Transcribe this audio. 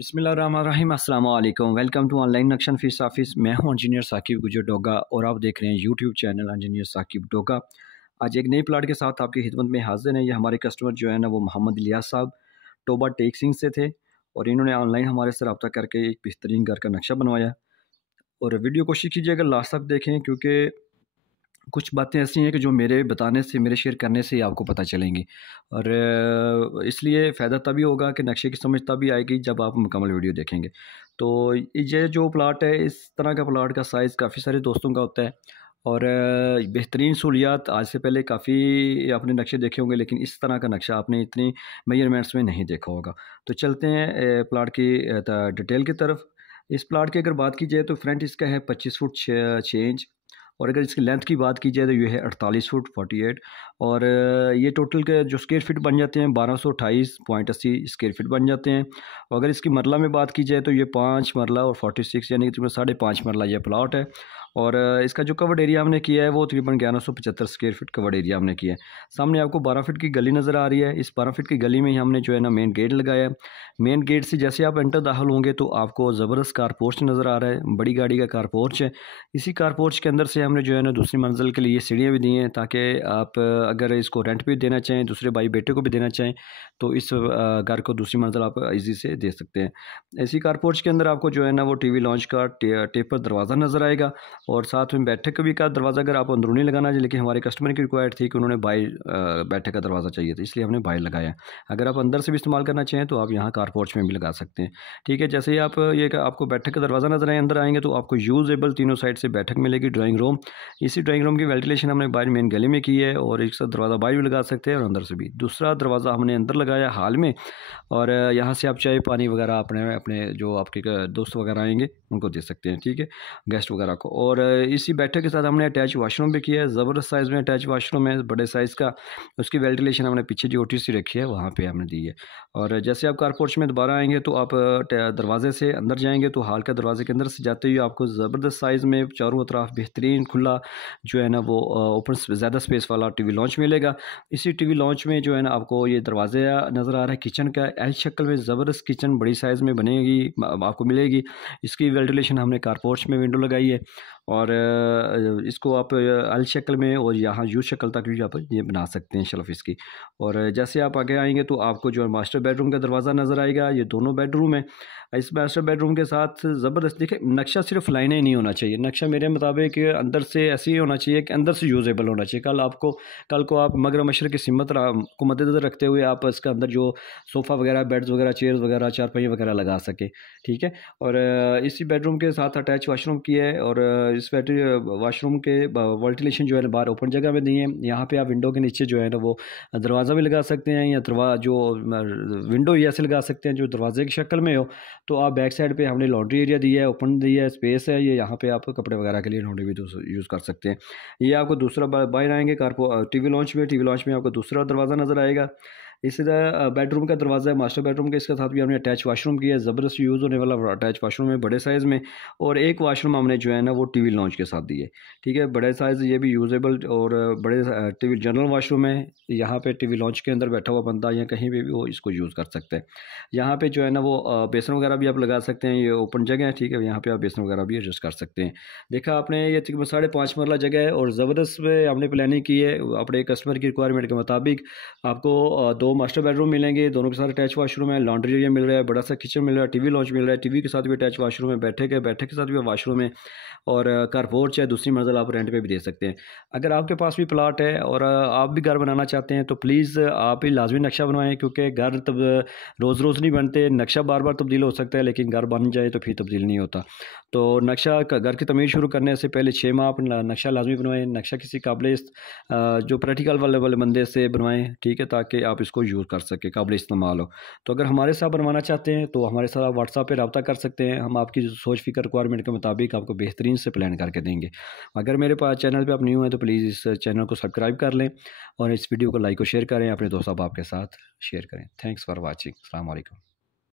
बिस्मिल्लाहिर्रहमानिर्रहीम अस्सलाम वालेकुम। वेलकम टू ऑनलाइन नक्शन फीस ऑफिस। मैं हूं इंजीनियर साकिब गुजर डोगा और आप देख रहे हैं YouTube channel engineer Saqib Doga. आज एक नई प्लाट के साथ आपकी खिदमत में हाजिर हैं। ये हमारे कस्टमर जो है ना वो मोहम्मद इलियास साहब टोबा टेक्सिंग से थे और इन्होंने ऑनलाइन हमारे से रब्ता करके एक बेहतरीन घर का नक्शा बनवाया। और वीडियो कोशिश कीजिएगा लास्ट तक देखें, क्योंकि कुछ बातें ऐसी हैं कि जो मेरे बताने से, मेरे शेयर करने से ही आपको पता चलेंगी। और इसलिए फ़ायदा तभी होगा कि नक्शे की समझ तभी आएगी जब आप मुकम्मल वीडियो देखेंगे। तो ये जो प्लाट है, इस तरह का प्लाट का साइज़ काफ़ी सारे दोस्तों का होता है और बेहतरीन सहूलियात। आज से पहले काफ़ी आपने नक्शे देखे होंगे, लेकिन इस तरह का नक्शा आपने इतनी मेजरमेंट्स में नहीं देखा होगा। तो चलते हैं प्लाट की डिटेल की तरफ। इस प्लाट की अगर बात की जाए तो फ्रंट इसका है 25 फुट 6 इंच, और अगर इसकी लेंथ की बात की जाए तो ये है 48 फुट 48। और ये टोटल के जो स्क्वायर फीट बन जाते हैं 1228.80 स्क्वायर फीट बन जाते हैं। और अगर इसकी मरला में बात की जाए तो ये 5 मरला और 46 यानी कि तकरीबन 5.5 मरला ये प्लॉट है। और इसका जो कवर्ड एरिया हमने किया है वो तकरीबन 1175 स्क्वायर फीट कवर्ड एरिया हमने किया है। सामने आपको 12 फीट की गली नज़र आ रही है। इस 12 फीट की गली में ही हमने जो है ना मेन गेट लगाया है। मेन गेट से जैसे आप एंटर दाखिल होंगे तो आपको ज़बरदस्त कार पोर्च नज़र आ रहा है, बड़ी गाड़ी का कार पोर्च है। इसी कार पोर्च के अंदर से हमने जो है ना दूसरी मंजिल के लिए सीढ़ियाँ भी दी हैं, ताकि आप अगर इसको रेंट पे देना चाहें, दूसरे भाई बेटे को भी देना चाहें, तो इस घर को दूसरी मंजिल आप इजी से दे सकते हैं। इसी कार पोर्च के अंदर आपको जो है ना वो टीवी लॉन्च का टेपर दरवाज़ा नज़र आएगा और साथ में बैठक भी का दरवाज़ा अगर आप अंदरूनी लगाना चाहिए, लेकिन हमारे कस्टमर की रिक्वायर्ड थी कि उन्होंने बाहर बैठक का दरवाज़ा चाहिए था, इसलिए हमने बाहर लगाया। अगर आप अंदर से भी इस्तेमाल करना चाहें तो आप यहाँ कार पोर्च में भी लगा सकते हैं। ठीक है, जैसे ही आप आपको बैठक का दरवाज़ा नजर आए, अंदर आएंगे तो आपको यूजेबल तीनों साइड से बैठक मिलेगी। ड्राइंग रूम, इसी ड्राइंग रूम की वेंटिलेशन हमने बाहर मेन गली में की है और एक साथ दरवाज़ा बाहर भी लगा सकते हैं और अंदर से भी। दूसरा दरवाज़ा हमने अंदर लगाया हाल में, और यहाँ से आप चाय पानी वगैरह अपने अपने जो आपके दोस्त वगैरह आएंगे उनको दे सकते हैं, ठीक है, गेस्ट वगैरह को। और इसी बैठक के साथ हमने अटैच वाशरूम भी किया है। ज़बरदस्त साइज़ में अटैच वाशरूम है, बड़े साइज़ का। उसकी वेंटिलेशन हमने पीछे जो OTC रखी है वहाँ पे हमने दी है। और जैसे आप कार पोर्च में दोबारा आएंगे तो आप दरवाजे से अंदर जाएंगे तो हाल का दरवाजे के अंदर से जाते हुए आपको ज़बरदस्त साइज़ में चारों तरफ बेहतरीन खुला जो है ना वो ओपन ज़्यादा स्पेस वाला टीवी लॉन्च मिलेगा। इसी टीवी लॉन्च में जो है ना आपको ये दरवाज़े नज़र आ रहा है किचन का। एल शक्ल में ज़बरदस्त किचन बड़ी साइज़ में बनेगी, आपको मिलेगी। इसकी वेंटिलेशन हमने कार पोर्च में विंडो लगाई है और इसको आप एल शक्ल में और यहाँ यू शक्ल तक भी आप ये बना सकते हैं शेल्फ इसकी। और जैसे आप आगे आएंगे तो आपको जो मास्टर बेडरूम का दरवाज़ा नज़र आएगा। ये दोनों बेडरूम है। इस मास्टर बेडरूम के साथ ज़बरदस्त देखिए, नक्शा सिर्फ लाइनें ही नहीं होना चाहिए, नक्शा मेरे मुताबिक अंदर से ऐसे ही होना चाहिए कि अंदर से यूजेबल होना चाहिए। कल को आप मगरब मशरक़ की सिमत को मद्देनज़र रखते हुए आप इसका अंदर जो सोफ़ा वगैरह, बेड्स वगैरह, चेयर्स वगैरह, चारपाई वगैरह लगा सके, ठीक है। और इसी बेडरूम के साथ अटैच वाशरूम की है और इस वाशरूम के वेंटिलेशन जो है बाहर ओपन जगह में दी है। यहाँ पे आप विंडो के नीचे जो है ना वो दरवाज़ा भी लगा सकते हैं, या जो विंडो ही ऐसे लगा सकते हैं जो दरवाजे की शक्ल में हो। तो आप बैक साइड पे हमने लॉन्ड्री एरिया दिया है, ओपन दिया है, स्पेस है ये, यहाँ पे आप कपड़े वगैरह के लिए लॉन्ड्री भी यूज़ कर सकते हैं। ये आपको दूसरा बाहर आएंगे टीवी लॉन्च में आपको दूसरा दरवाज़ा नज़र आएगा। इसी तरह बेडरूम का दरवाज़ा है मास्टर बेडरूम के, इसके साथ भी हमने अटैच वाशरूम किया है। ज़बरदस्त यूज़ होने वाला अटैच वाशरूम है बड़े साइज़ में। और एक वाशरूम हमने जो है ना वो टीवी लॉन्च के साथ दिए, ठीक है, बड़े साइज़, ये भी यूजेबल और बड़े टीवी जनरल वाशरूम है। यहाँ पे टीवी लॉन्च के अंदर बैठा हुआ बंदा या कहीं भी वो इसको यूज़ कर सकते हैं। यहाँ पे जो है ना वो बेसन वगैरह भी आप लगा सकते हैं, ये ओपन जगह है, ठीक है, यहाँ पे आप बेसन वगैरह भी एडजस्ट कर सकते हैं। देखा आपने, ये 5.5 मरला जगह है और ज़बरदस्त में हमने प्लानिंग की है अपने कस्टमर की रिक्वायरमेंट के मुताबिक। आपको 2 मास्टर बेडरूम मिलेंगे, दोनों के साथ अटैच वाशरूम है, लॉन्ड्री एरिया मिल रहा है, बड़ा सा किचन मिल रहा है, टीवी लॉन्च मिल रहा है, टीवी के साथ भी अटैच वाशरूम है, बैठक के साथ भी वाशरूम है और कार पोर्च है। दूसरी मंजिल आप रेंट पे भी दे सकते हैं। अगर आपके पास भी प्लाट है और आप भी घर बनाना चाहते हैं तो प्लीज़ आप ही लाजमी नक्शा बनवाएं, क्योंकि घर तब रोज़ रोज़ नहीं बनते, नक्शा बार बार तब्दील हो सकता है लेकिन घर बन जाए तो फिर तब्दील नहीं होता। तो नक्शा घर की तमीर शुरू करने से पहले 6 माह आप नक्शा लाजमी बनवाएं। नक्शा किसी काबिल जो प्रैक्टिकल वाले बंदे से बनवाएं, ठीक है, ताकि आप इसको यूज़ कर सकें, काबिल इस्तेमाल हो। तो अगर हमारे साथ बनवाना चाहते हैं तो हमारे साथ आप व्हाट्सएप पर रब्ता कर सकते हैं। हम आपकी सोच फ़िक्र रिक्वायरमेंट के मुताबिक आपको बेहतरीन से प्लान करके देंगे। अगर मेरे पास चैनल पे आप न्यू हैं तो प्लीज़ इस चैनल को सब्सक्राइब कर लें और इस वीडियो को लाइक और शेयर करें, अपने दोस्त अहबाब के साथ शेयर करें। Thanks for watching. अस्सलाम वालेकुम।